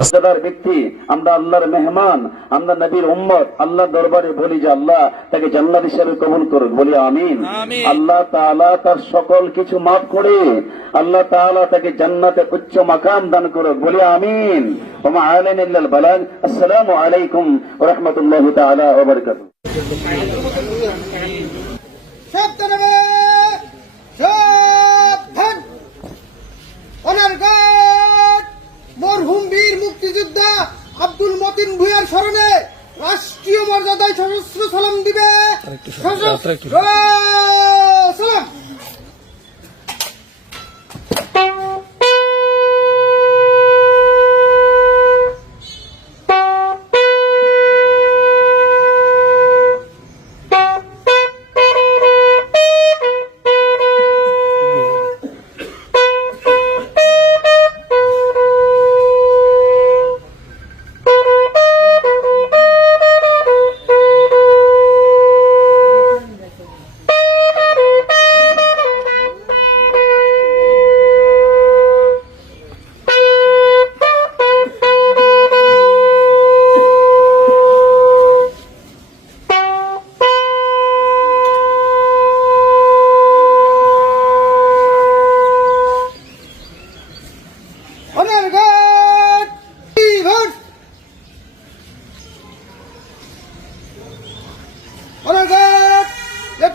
মর্যাদার ব্যক্তি আমরা আল্লাহর মেহমান আমরা নবীর উম্মত আল্লাহ দরবারে বলি যে আল্লাহ তাকে জান্নাত হিসেবে কবুল করুক বলি আমিন। আল্লাহ তাআলা তার সকল কিছু মাফ করে আল্লাহ তাআলা তাকে জান্নাতে উচ্চ মাকাম দান করুক বলি আমিন। ওমা আলাইনা ইল্লাল বালাগ আসসালামু আলাইকুম ওয়া রাহমাতুল্লাহি তাআলা ওয়া বারাকাতুহু। মুক্তিযোদ্ধা আব্দুল মতিন ভুইয়ার স্মরণে রাষ্ট্রীয় মর্যাদায় সশস্ত্র সালাম দিবে।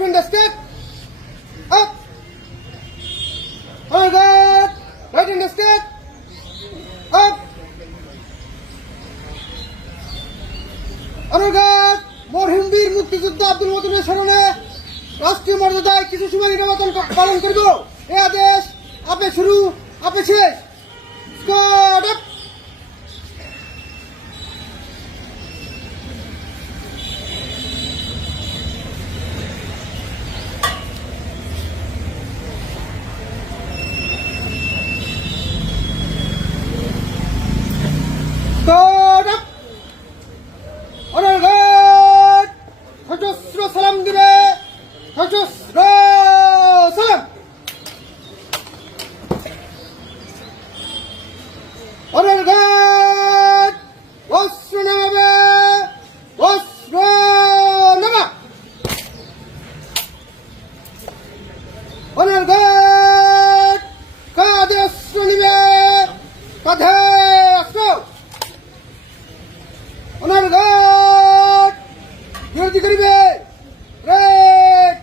Lieutenant state up honour guard right hand state up honour guard মরহুম বীর মুক্তিযুদ্ধ আব্দুল মতিনের স্মরণে রাষ্ট্রীয় মর্যাদায় কিছু সময় নির্বাচন পালন করব এ আদেশ আপনি শুরু আপনি শেষ কাঁধে অস্ত্র অনার ঘাট। বিরতি করিবে। রে,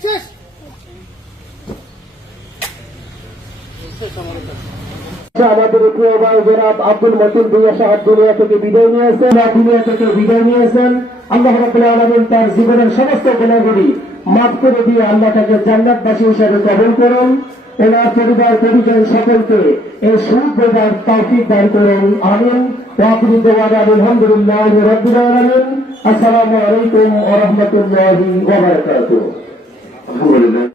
শেষ। আমাদের প্রিয় ভাই জনাব আব্দুল মতিন ভুইয়া সাহেব থেকে বিদায় নিয়েছেন দুনিয়া থেকে বিদায় নিয়েছেন আল্লাহ আলামিন তার জীবনের সমস্ত গুণাগুলি মাফ করে দিয়ে আল্লাহ তাকে জান্নাতবাসী হিসেবে কবুল করুন। ওনার পরিবার পরিজন সকলকে এই সুখ দেবার তৌফিক দান করুন। আমিন। ওয়াকিল দেওয়ার আলহামদুলিল্লাহ রব্বুল আলামিন। আসসালামু আলাইকুম ওয়া রাহমাতুল্লাহি ওয়া বারাকাতুহু।